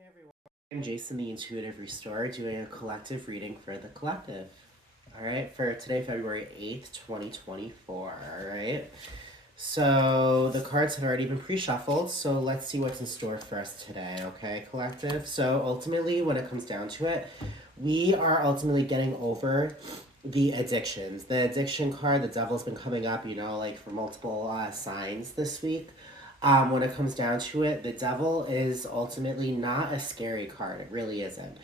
Hey everyone, I'm Jason the Intuitive Restorer doing a collective reading for the collective. Alright, for today, February 8th, 2024. Alright, so the cards have already been pre shuffled, so let's see what's in store for us today, okay, collective? So ultimately, when it comes down to it, we are ultimately getting over the addictions. The addiction card, the devil's been coming up, like for multiple signs this week. When it comes down to it, the devil is ultimately not a scary card. It really isn't.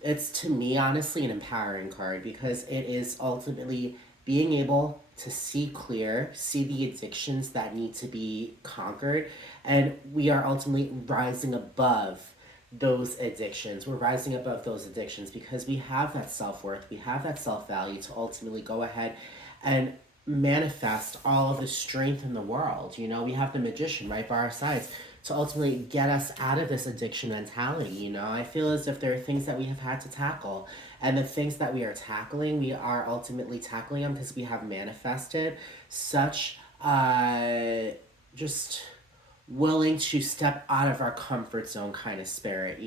It's to me, honestly, an empowering card because it is ultimately being able to see clear, see the addictions that need to be conquered, and we are ultimately rising above those addictions. We're rising above those addictions because we have that self worth, we have that self value to ultimately go ahead and manifest all of the strength in the world. We have the magician right by our sides to ultimately get us out of this addiction mentality. I feel as if there are things that we have had to tackle, and the things that we are tackling, we are ultimately tackling them because we have manifested such just willing to step out of our comfort zone kind of spirit.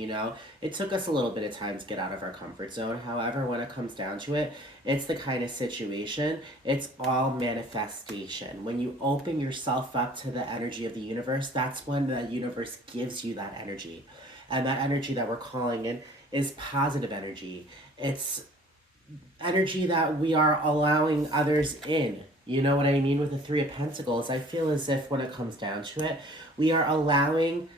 It took us a little bit of time to get out of our comfort zone. However, when it comes down to it, it's the kind of situation, it's all manifestation. When you open yourself up to the energy of the universe, that's when the universe gives you that energy. And that energy that we're calling in is positive energy. It's energy that we are allowing others in. You know what I mean? With the Three of Pentacles, I feel as if when it comes down to it, we are allowing,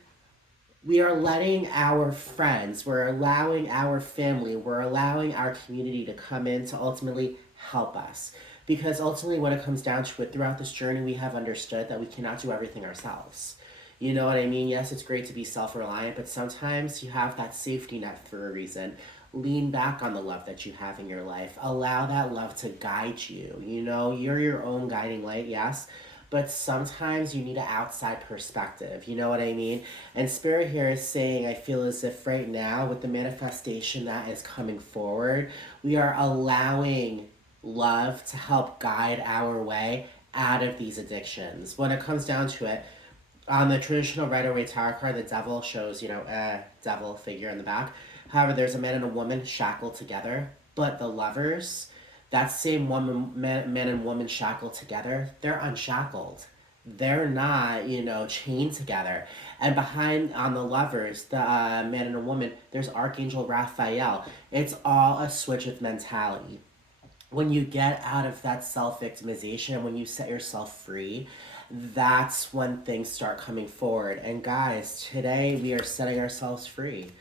we are letting our friends, we're allowing our family, we're allowing our community to come in to ultimately help us. Because ultimately, when it comes down to it, throughout this journey, we have understood that we cannot do everything ourselves. You know what I mean? Yes, it's great to be self reliant, but sometimes you have that safety net for a reason. Lean back on the love that you have in your life. Allow that love to guide you. You're your own guiding light, yes, but sometimes you need an outside perspective. You know what I mean? And Spirit here is saying, I feel as if right now, with the manifestation that is coming forward, we are allowing love to help guide our way out of these addictions. When it comes down to it, on the traditional Rider-Waite tarot card, the devil shows, a devil figure in the back. However, there's a man and a woman shackled together, but the lovers, that same man and woman shackled together, they're unshackled. They're not, chained together. And behind on the lovers, the man and a woman, there's Archangel Raphael. It's all a switch of mentality. When you get out of that self victimization, when you set yourself free, that's when things start coming forward. And guys, today we are setting ourselves free.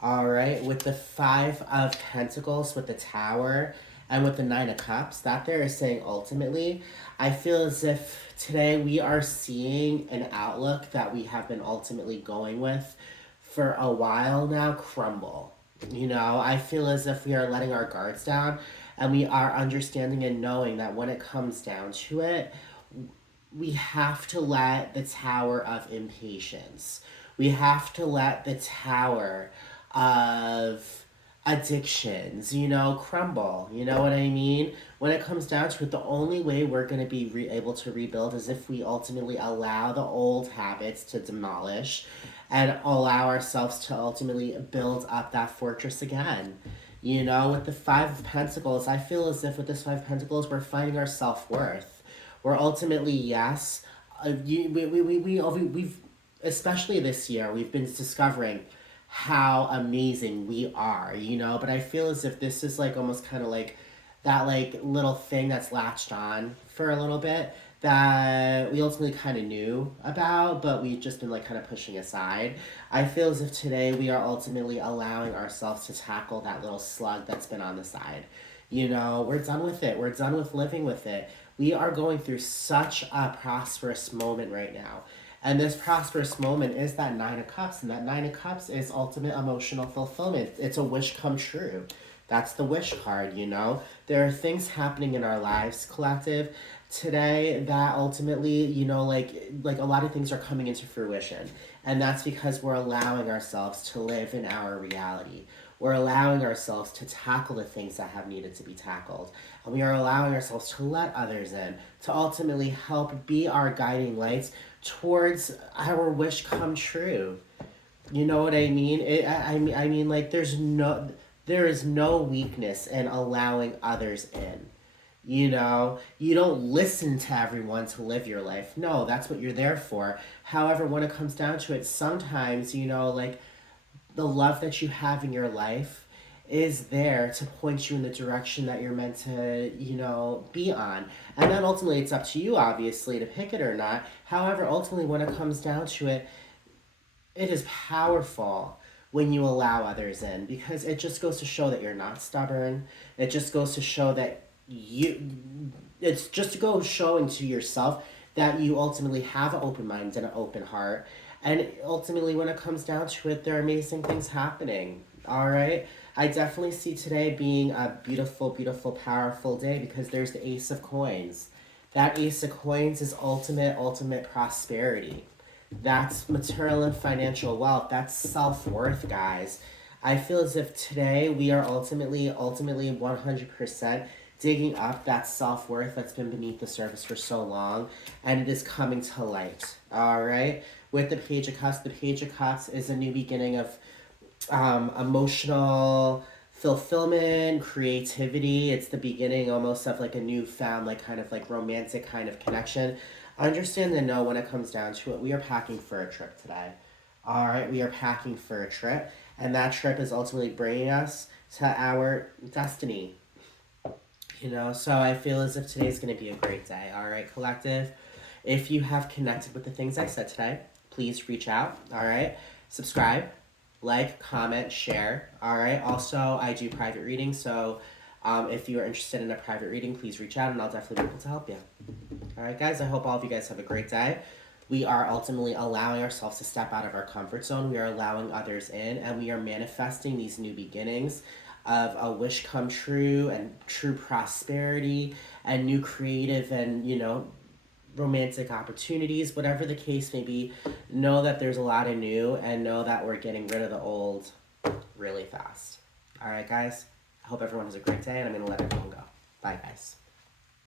All right, with the Five of Pentacles, with the Tower, and with the Nine of Cups, that there is saying ultimately, I feel as if today we are seeing an outlook that we have been ultimately going with for a while now crumble. I feel as if we are letting our guards down and we are understanding and knowing that when it comes down to it, we have to let the tower of impatience, we have to let the tower of addictions, crumble. You know what I mean? When it comes down to it, the only way we're going to be able to rebuild is if we ultimately allow the old habits to demolish and allow ourselves to ultimately build up that fortress again. With the Five of Pentacles, I feel as if with this Five of Pentacles, we're finding our self worth. We're ultimately, yes, we've, especially this year, we've been discovering how amazing we are, but I feel as if this is like almost kind of like that like little thing that's latched on for a little bit that we ultimately kind of knew about, but we've just been like kind of pushing aside. I feel as if today we are ultimately allowing ourselves to tackle that little slug that's been on the side. We're done with it. We're done with living with it. We are going through such a prosperous moment right now. And this prosperous moment is that Nine of Cups. And that Nine of Cups is ultimate emotional fulfillment. It's a wish come true. That's the wish card. There are things happening in our lives, collective, today that ultimately, like a lot of things are coming into fruition. And that's because we're allowing ourselves to live in our reality. We're allowing ourselves to tackle the things that have needed to be tackled. And we are allowing ourselves to let others in, to ultimately help be our guiding lights towards our wish come true. You know what I mean? I mean, like, there is no weakness in allowing others in. You know, you don't listen to everyone to live your life. No, that's what you're there for. However, when it comes down to it, sometimes, like, the love that you have in your life is there to point you in the direction that you're meant to, be on. And then ultimately, it's up to you, obviously, to pick it or not. However, ultimately, when it comes down to it, it is powerful when you allow others in, because it just goes to show that you're not stubborn. It just goes to show that it's just to go showing to yourself that you ultimately have an open mind and an open heart. And ultimately, when it comes down to it, there are amazing things happening. All right. I definitely see today being a beautiful, beautiful, powerful day, because there's the Ace of Coins. That Ace of Coins is ultimate prosperity. That's material and financial wealth. That's self worth, guys. I feel as if today we are ultimately 100% digging up that self worth that's been beneath the surface for so long, and it is coming to light. All right? With the Page of Cups, the Page of Cups is a new beginning of emotional fulfillment, creativity. It's the beginning almost of like a newfound, like kind of like romantic kind of connection. Understand and know when it comes down to it, we are packing for a trip today. All right, we are packing for a trip, and that trip is ultimately bringing us to our destiny. So I feel as if today's going to be a great day. All right, collective. If you have connected with the things I said today, please reach out. All right, subscribe, like, comment, share. All right. Also, I do private readings, so if you are interested in a private reading, please reach out, and I'll definitely be able to help you. All right, guys. I hope all of you guys have a great day. We are ultimately allowing ourselves to step out of our comfort zone. We are allowing others in, and we are manifesting these new beginnings of a wish come true and true prosperity and new creative and, romantic opportunities, whatever the case may be. Know that there's a lot of new, and know that we're getting rid of the old really fast. All right, guys. I hope everyone has a great day, and I'm going to let everyone go. Bye, guys.